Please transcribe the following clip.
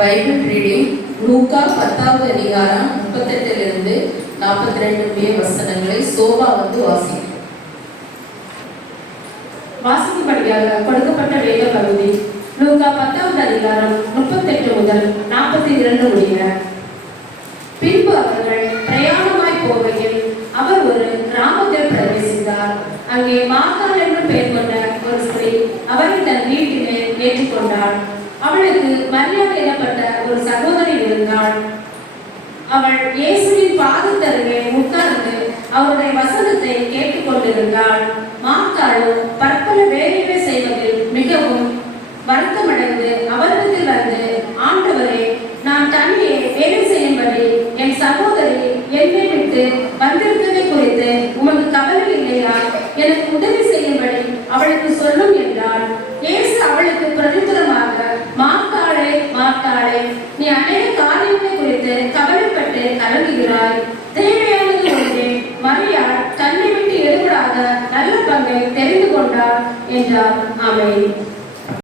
Bible reading லூக்கா 10வது அதிகாரம் 38 42 வசனங்களை சோபா வாசிக்கும். வாசிக்கும்படியாக கொடுக்கப்பட்ட வேத பகுதி லூக்கா 10வது அதிகாரம் 38 முதல் 42 முடிய. பின்பு அவர்கள் பிரயாணமாய் போகையில் அவர் ஒரு கிராமத்தில் பிரவேசித்தார். அங்கே மார்த்தாள் என்று பெயர் கொண்ட ஒரு ஸ்திரீ அவரை தன் வீட்டிலே ஏற்றுக்கொண்டாள். அவளுக்கு மரியாள் எனப்பட்ட ஒரு சகோதரி இருந்தாள். அவள் இயேசுவின் பாதத்தருகே உட்கார்ந்து அவருடைய வசனத்தை கேட்டுக்கொண்டிருந்தாள். மார்த்தாளும் பற்பல வேலைகளை செய்வதில் மிகவும் வருத்தமடைந்து அவரிடத்தில் வந்து, ஆண்டவரே, நான் தனியே வேலை செய்யும்படி என் சகோதரி என்னை விட்டு வந்திருப்பதை குறித்து உமக்கு கவலை இல்லையா? எனக்கு உதவி செய்யும்படி அவளுக்கு சொல்லும் என்றாள். இயேசு அவளுக்கு பிரதித்திரமாக, மார்த்தாளே, மார்த்தாளே, நீ அநேக காரியங்களை குறித்து கவலைப்பட்டு கலங்குகிறாய். தேவையானது ஒன்றே, மரியாள் தன்னை விட்டு எடுபடாத நல்ல பங்கை தெரிந்து கொண்டார் என்றார். ஆமென்.